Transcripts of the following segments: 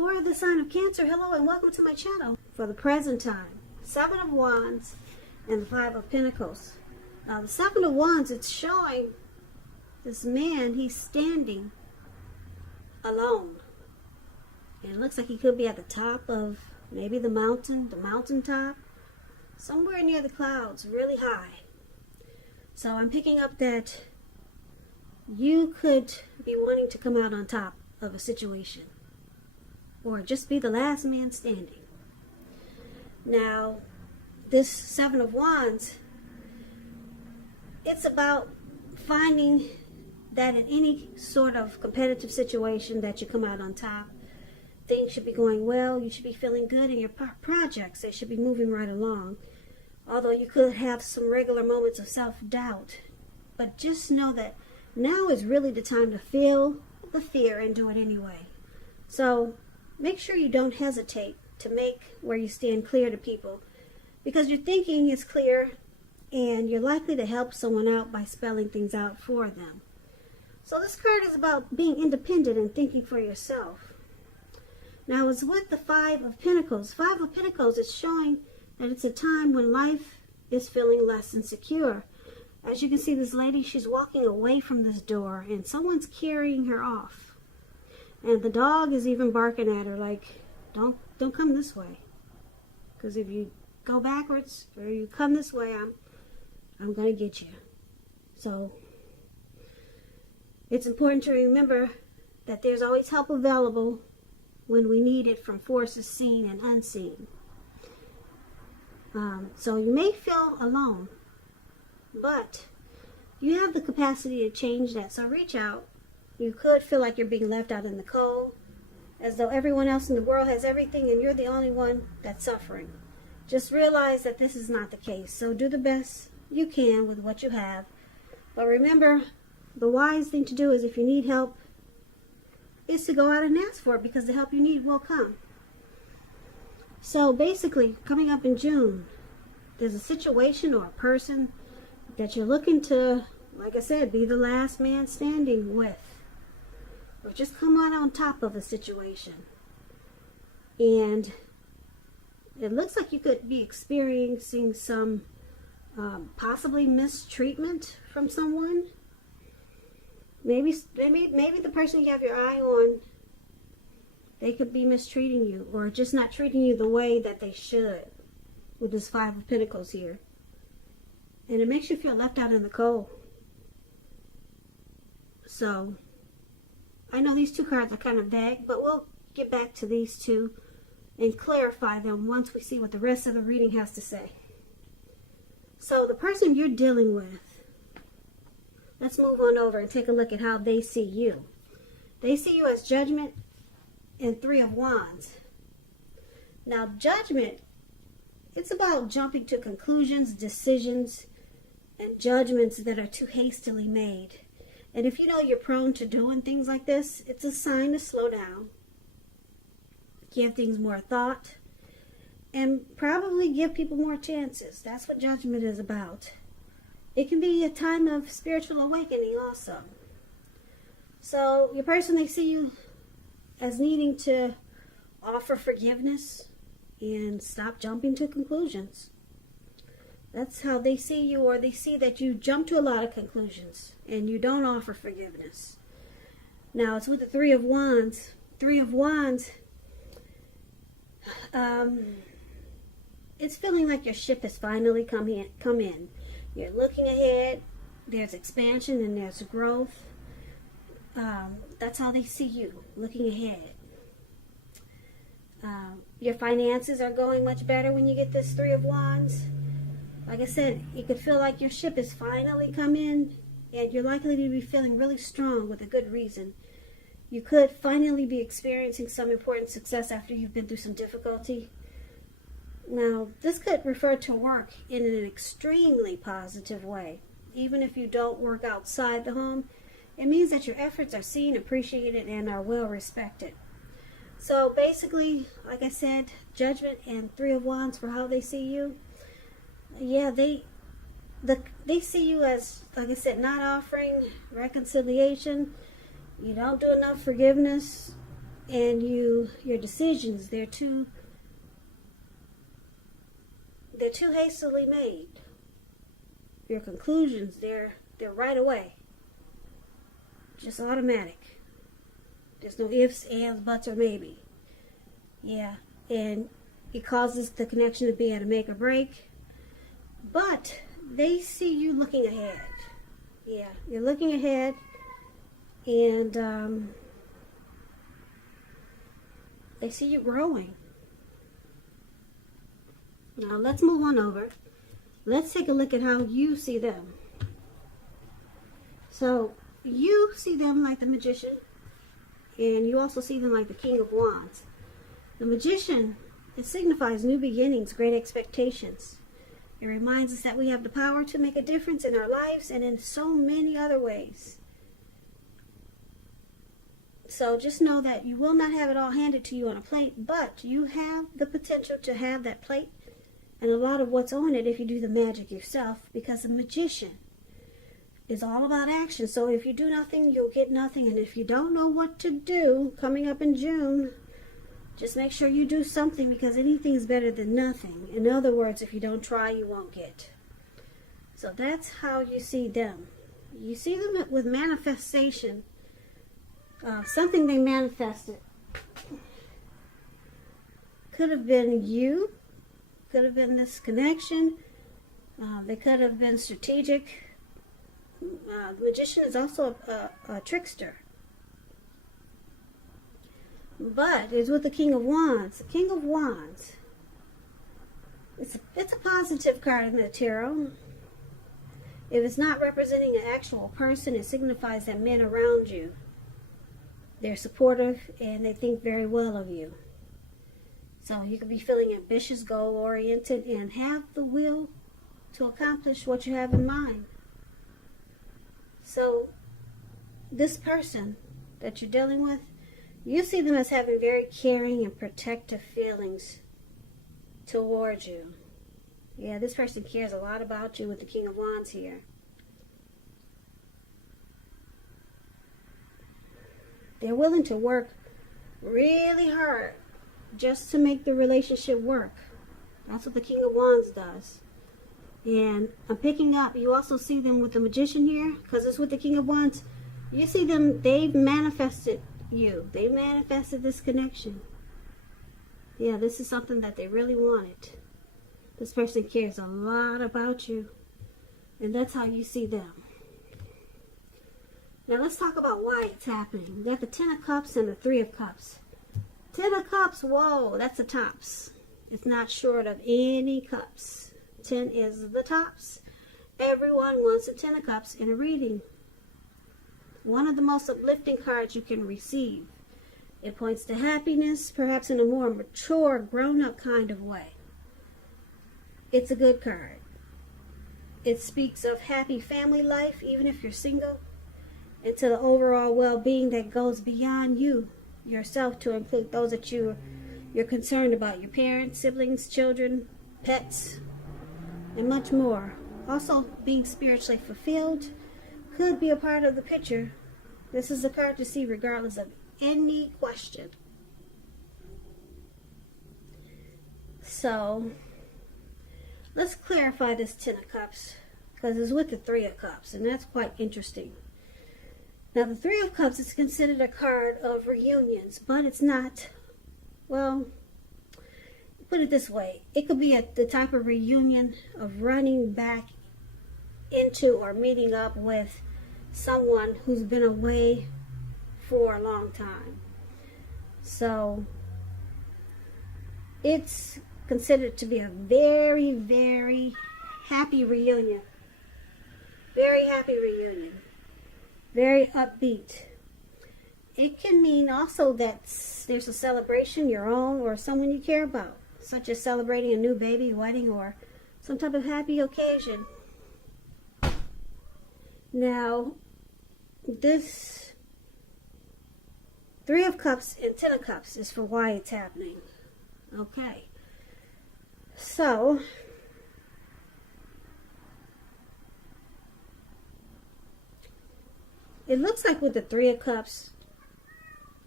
For the sign of Cancer, hello and welcome to my channel. For the present time, Seven of Wands and the Five of Pentacles. The Seven of Wands, it's showing this man, he's standing alone. And it looks like he could be at the top of maybe the mountaintop, somewhere near the clouds, really high. So I'm picking up that you could be wanting to come out on top of a situation, or just be the last man standing. Now, this Seven of Wands, it's about finding that in any sort of competitive situation that you come out on top. Things should be going well. You should be feeling good in your projects. They should be moving right along. Although you could have some regular moments of self-doubt. But just know that now is really the time to feel the fear and do it anyway. So make sure you don't hesitate to make where you stand clear to people, because your thinking is clear and you're likely to help someone out by spelling things out for them. So this card is about being independent and thinking for yourself. Now it's with the Five of Pentacles. Five of Pentacles is showing that it's a time when life is feeling less insecure. As you can see, this lady, she's walking away from this door and someone's carrying her off. And the dog is even barking at her like, don't come this way. Because if you go backwards or you come this way, I'm going to get you. So it's important to remember that there's always help available when we need it from forces seen and unseen. So you may feel alone, but you have the capacity to change that. So reach out. You could feel like you're being left out in the cold, as though everyone else in the world has everything and you're the only one that's suffering. Just realize that this is not the case. So do the best you can with what you have. But remember, the wise thing to do is, if you need help, is to go out and ask for it, because the help you need will come. So basically, coming up in June, there's a situation or a person that you're looking to, like I said, be the last man standing with, or just come out on top of a situation. And it looks like you could be experiencing some possibly mistreatment from someone. Maybe the person you have your eye on, they could be mistreating you, or just not treating you the way that they should, with this Five of Pentacles here. And it makes you feel left out in the cold. So I know these two cards are kind of vague, but we'll get back to these two and clarify them once we see what the rest of the reading has to say. So the person you're dealing with, let's move on over and take a look at how they see you. They see you as Judgment and Three of Wands. Now, Judgment, it's about jumping to conclusions, decisions, and judgments that are too hastily made. And if you know you're prone to doing things like this, it's a sign to slow down, give things more thought, and probably give people more chances. That's what Judgment is about. It can be a time of spiritual awakening also. So your person, they see you as needing to offer forgiveness and stop jumping to conclusions. That's how they see you, or they see that you jump to a lot of conclusions and you don't offer forgiveness. Now it's with the Three of Wands. Three of Wands, it's feeling like your ship has finally come in. You're looking ahead. There's expansion and there's growth. That's how they see you, looking ahead. Your finances are going much better when you get this Three of Wands. Like I said, you could feel like your ship has finally come in, and you're likely to be feeling really strong with a good reason. You could finally be experiencing some important success after you've been through some difficulty. Now, this could refer to work in an extremely positive way. Even if you don't work outside the home, it means that your efforts are seen, appreciated, and are well respected. So basically, like I said, Judgment and Three of Wands for how they see you. Yeah, they see you as, like I said, not offering reconciliation. You don't do enough forgiveness, and your decisions, they're too hastily made. Your conclusions, they're right away. Just automatic. There's no ifs, ands, buts, or maybe. Yeah, and it causes the connection to be at a make or break. But they see you looking ahead. Yeah, you're looking ahead, and they see you growing. Now let's move on over. Let's take a look at how you see them. So you see them like the Magician, and you also see them like the King of Wands. The Magician, it signifies new beginnings, great expectations. It reminds us that we have the power to make a difference in our lives and in so many other ways. So just know that you will not have it all handed to you on a plate, but you have the potential to have that plate and a lot of what's on it if you do the magic yourself, because the Magician is all about action. So if you do nothing, you'll get nothing. And if you don't know what to do coming up in June, just make sure you do something, because anything is better than nothing. In other words, if you don't try, you won't get. So that's how you see them. You see them with manifestation. Something they manifested. Could have been you. Could have been this connection. They could have been strategic. The Magician is also a trickster. But it's with the King of Wands. The King of Wands, it's a positive card in the tarot. If it's not representing an actual person, it signifies that men around you, they're supportive and they think very well of you. So you could be feeling ambitious, goal-oriented, and have the will to accomplish what you have in mind. So this person that you're dealing with, you see them as having very caring and protective feelings towards you. Yeah, this person cares a lot about you with the King of Wands here. They're willing to work really hard just to make the relationship work. That's what the King of Wands does. And I'm picking up, you also see them with the Magician here, because it's with the King of Wands. You see them, they've manifested you. They manifested this connection. Yeah, this is something that they really wanted. This person cares a lot about you. And that's how you see them. Now let's talk about why it's happening. We got the Ten of Cups and the Three of Cups. Ten of Cups, whoa, that's the tops. It's not short of any cups. 10 is the tops. Everyone wants a Ten of Cups in a reading. One of the most uplifting cards you can receive. It points to happiness, perhaps in a more mature, grown-up kind of way. It's a good card. It speaks of happy family life, even if you're single, and to the overall well-being that goes beyond you, yourself, to include those that you're concerned about, your parents, siblings, children, pets, and much more. Also, being spiritually fulfilled could be a part of the picture. This is a card to see regardless of any question. So, let's clarify this Ten of Cups, because it's with the Three of Cups, and that's quite interesting. Now, the Three of Cups is considered a card of reunions, but it's not, well, put it this way. It could be the type of reunion of running back into or meeting up with someone who's been away for a long time. So it's considered to be a very, very happy reunion. Very happy reunion. Very upbeat. It can mean also that there's a celebration, your own or someone you care about, such as celebrating a new baby, wedding, or some type of happy occasion. Now, this Three of Cups and Ten of Cups is for why it's happening. Okay. So, it looks like with the Three of Cups,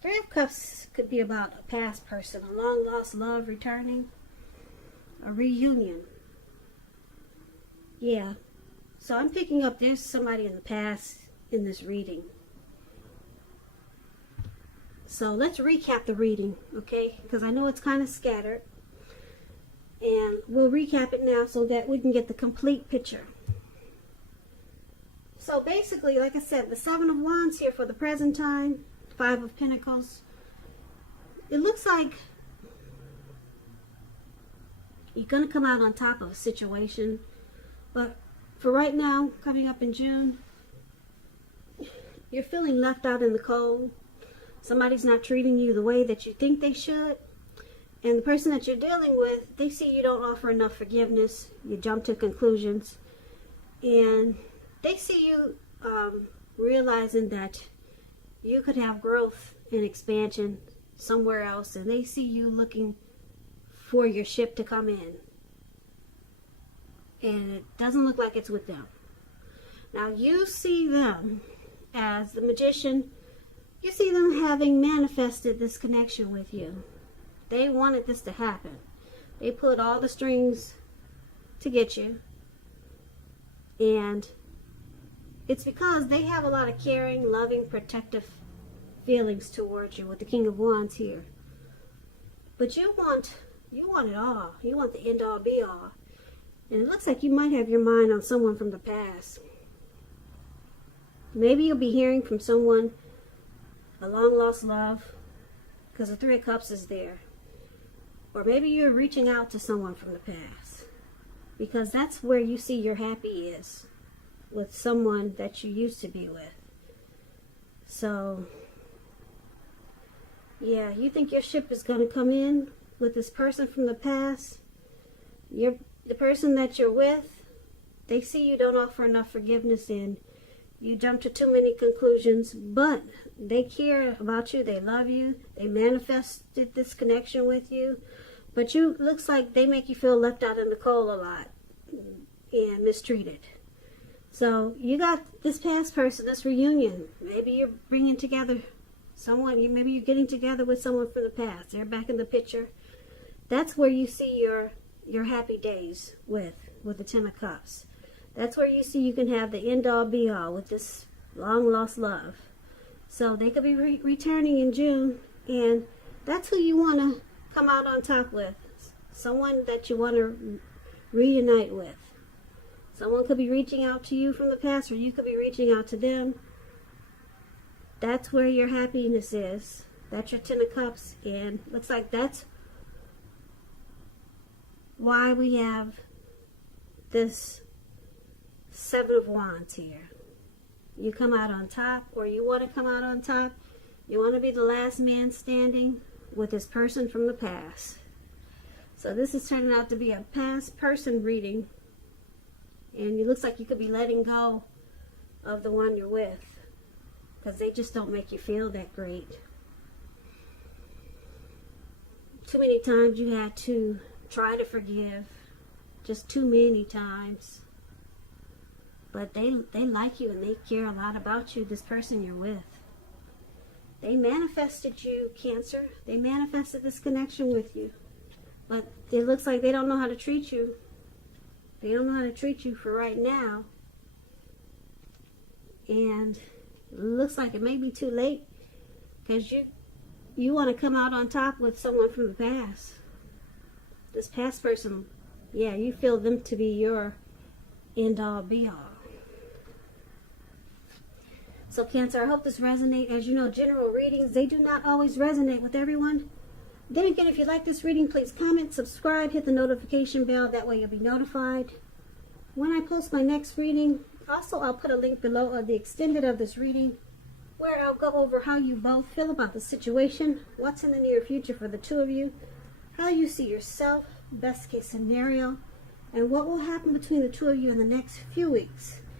Three of Cups could be about a past person, a long lost love returning, a reunion. Yeah. So I'm picking up there's somebody in the past in this reading. So let's recap the reading, okay? Because I know it's kind of scattered. And we'll recap it now so that we can get the complete picture. So basically, like I said, the Seven of Wands here for the present time, Five of Pentacles. It looks like you're going to come out on top of a situation. But for right now, coming up in June, you're feeling left out in the cold. Somebody's not treating you the way that you think they should. And the person that you're dealing with, they see you don't offer enough forgiveness. You jump to conclusions. And they see you realizing that you could have growth and expansion somewhere else. And they see you looking for your ship to come in. And it doesn't look like it's with them. Now you see them as the magician. You see them having manifested this connection with you. They wanted this to happen. They put all the strings to get you. And it's because they have a lot of caring, loving, protective feelings towards you with the King of Wands here. But you want it all. You want the end all be all. And it looks like you might have your mind on someone from the past. Maybe you'll be hearing from someone, a long lost love, because the Three of Cups is there. Or maybe you're reaching out to someone from the past, because that's where you see your happy is, with someone that you used to be with. So, yeah, you think your ship is going to come in with this person from the past. The person that you're with, they see you don't offer enough forgiveness and you jump to too many conclusions, but they care about you, they love you, they manifested this connection with you, but you looks like they make you feel left out in the cold a lot and mistreated. So you got this past person, this reunion. Maybe you're bringing together someone, maybe you're getting together with someone from the past. They're back in the picture. That's where you see your happy days with the Ten of Cups. That's where you see you can have the end all be all with this long lost love. So they could be returning in June, and that's who you want to come out on top with. Someone that you want to reunite with. Someone could be reaching out to you from the past, or you could be reaching out to them. That's where your happiness is. That's your Ten of Cups, and looks like that's why we have this Seven of Wands here. You come out on top, or you want to come out on top. You want to be the last man standing with this person from the past. So this is turning out to be a past person reading, and it looks like you could be letting go of the one you're with, because they just don't make you feel that great. Too many times you had to try to forgive, just too many times. But they like you and they care a lot about you, this person you're with. They manifested you, Cancer. They manifested this connection with you. But it looks like they don't know how to treat you. They don't know how to treat you for right now. And it looks like it may be too late, because you want to come out on top with someone from the past. This past person, yeah, you feel them to be your end all be all. So Cancer, I hope this resonates. As you know, general readings, they do not always resonate with everyone. Then again, if you like this reading, please comment, subscribe, hit the notification bell. That way you'll be notified when I post my next reading. Also, I'll put a link below of the extended of this reading, where I'll go over how you both feel about the situation, what's in the near future for the two of you, how you see yourself, best case scenario, and what will happen between the two of you in the next few weeks.